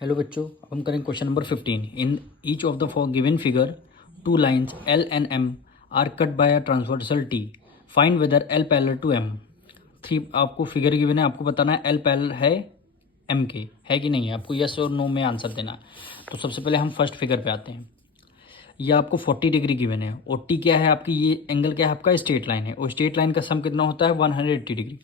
Hello बच्चों, अब हम करेंगे question number 15। In each of the four given figure two lines L and M are cut by a transversal T. Find whether L parallel to M. Three आपको figure given है, आपको बताना है L parallel है M के, है कि नहीं है। आपको यस और नो में आंसर देना है। तो सबसे पहले हम फर्स्ट फिगर पे आते हैं। ये आपको 40 डिग्री गिवन है और टी क्या है आपकी, ये एंगल क्या है आपका, स्ट्रेट लाइन है। और स्ट्रेट लाइन का सम कितना होता है 180 डिग्री।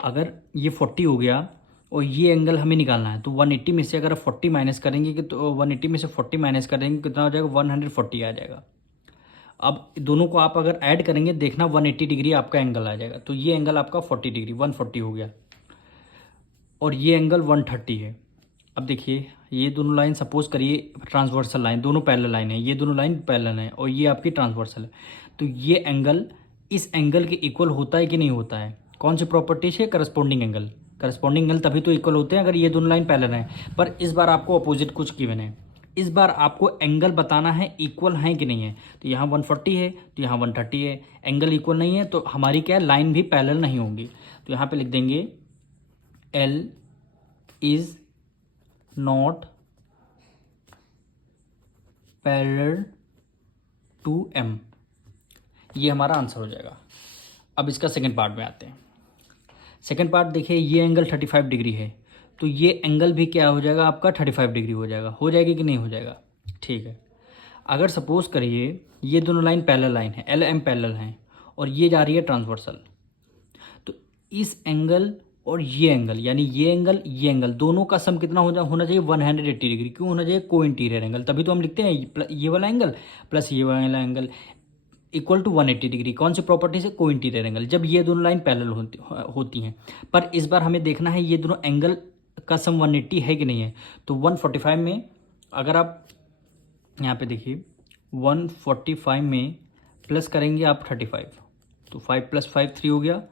अगर ये 40 हो गया और ये एंगल हमें निकालना है तो 180 में से अगर 40 माइनस करेंगे कि तो 180 में से 40 माइनस करेंगे कितना हो जाएगा, 140 आ जाएगा। अब दोनों को आप अगर ऐड करेंगे देखना 180 डिग्री आपका एंगल आ जाएगा। तो ये एंगल आपका 40 डिग्री 140 हो गया और ये एंगल 130 है। अब देखिए ये दोनों लाइन सपोज करिए ट्रांसवर्सल लाइन, दोनों पैरेलल लाइन है, ये दोनों लाइन पैरेलल है और ये आपकी ट्रांसवर्सल है। तो ये एंगल इस एंगल के इक्वल होता है कि नहीं होता है। कौन सी प्रॉपर्टी से, करस्पॉन्डिंग एंगल। करस्पॉन्डिंग एंगल तभी तो इक्वल होते हैं अगर ये दोनों लाइन पैरेलल हैं। पर इस बार आपको अपोजिट कुछ गिवन है। इस बार आपको एंगल बताना है इक्वल है कि नहीं है। तो यहाँ 140 है तो यहाँ 130 है। एंगल इक्वल नहीं है तो हमारी क्या है, लाइन भी पैरेलल नहीं होंगी। तो यहाँ पे लिख देंगे L is not parallel to M. ये हमारा आंसर हो जाएगा। अब इसका सेकंड पार्ट में आते हैं। सेकंड पार्ट देखिए, ये एंगल 35 डिग्री है तो ये एंगल भी क्या हो जाएगा आपका 35 डिग्री हो जाएगा। हो जाएगी कि नहीं हो जाएगा, ठीक है। अगर सपोज करिए ये दोनों लाइन पैरेलल लाइन है, एल एम पैरेलल हैं और ये जा रही है ट्रांसवर्सल। तो इस एंगल और ये एंगल यानी ये एंगल दोनों का सम कितना होना चाहिए 180 डिग्री। क्यों होना चाहिए, को इंटीरियर एंगल। तभी तो हम लिखते हैं ये वाला एंगल प्लस ये वाला एंगल इक्वल टू 180 डिग्री। कौन सी प्रॉपर्टी से, को इंटीरियर एंगल, जब ये दोनों लाइन पैरेलल होती हैं। पर इस बार हमें देखना है ये दोनों एंगल का सम 180 है कि नहीं है। तो 145 में अगर आप यहाँ पे देखिए 145 में प्लस करेंगे आप 35 तो 5 + 5 3 हो गया,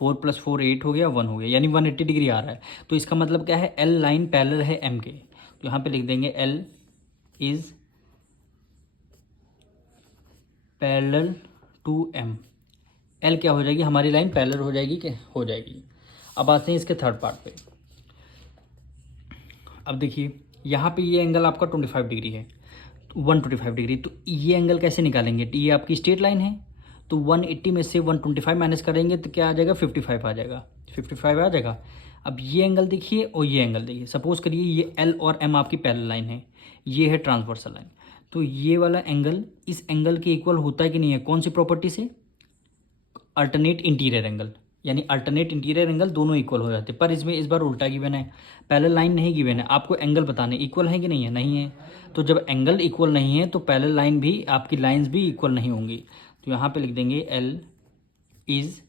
4 + 4 8 हो गया, 1 हो गया, यानी 180 डिग्री आ रहा है। तो इसका मतलब क्या है, एल लाइन पैरेलल है एम के। तो यहाँ पे लिख देंगे L is parallel to M. L क्या हो जाएगी, हमारी लाइन पैरेलल हो जाएगी कि हो जाएगी। अब आते हैं इसके थर्ड पार्ट पे। अब देखिए यहाँ पे ये एंगल आपका 25 डिग्री है, 125 डिग्री। तो ये एंगल कैसे निकालेंगे, ये आपकी स्ट्रेट लाइन है तो 180 में से 125 माइनस करेंगे तो क्या आ जाएगा, 55 आ जाएगा, 55 आ जाएगा। अब ये एंगल देखिए और ये एंगल देखिए। सपोज करिए ये एल और एम आपकी पैरेलल लाइन है, ये है ट्रांसवर्सल लाइन। तो ये वाला एंगल इस एंगल के इक्वल होता है कि नहीं है, कौन सी प्रॉपर्टी से, अल्टरनेट इंटीरियर एंगल। यानी अल्टरनेट इंटीरियर एंगल दोनों इक्वल हो जाते हैं। पर इसमें इस बार उल्टा गिवन है, पैरेलल लाइन नहीं गिवन है, आपको एंगल बताने इक्वल है कि नहीं है, नहीं है। तो जब एंगल इक्वल नहीं है तो पैरेलल लाइन भी, आपकी लाइंस भी इक्वल नहीं होंगी। तो यहाँ पे लिख देंगे L is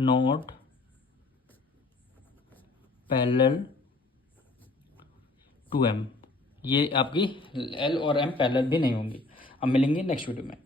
not parallel to M. ये आपकी एल और एम पैरेलल भी नहीं होंगी। अब मिलेंगे नेक्स्ट वीडियो में।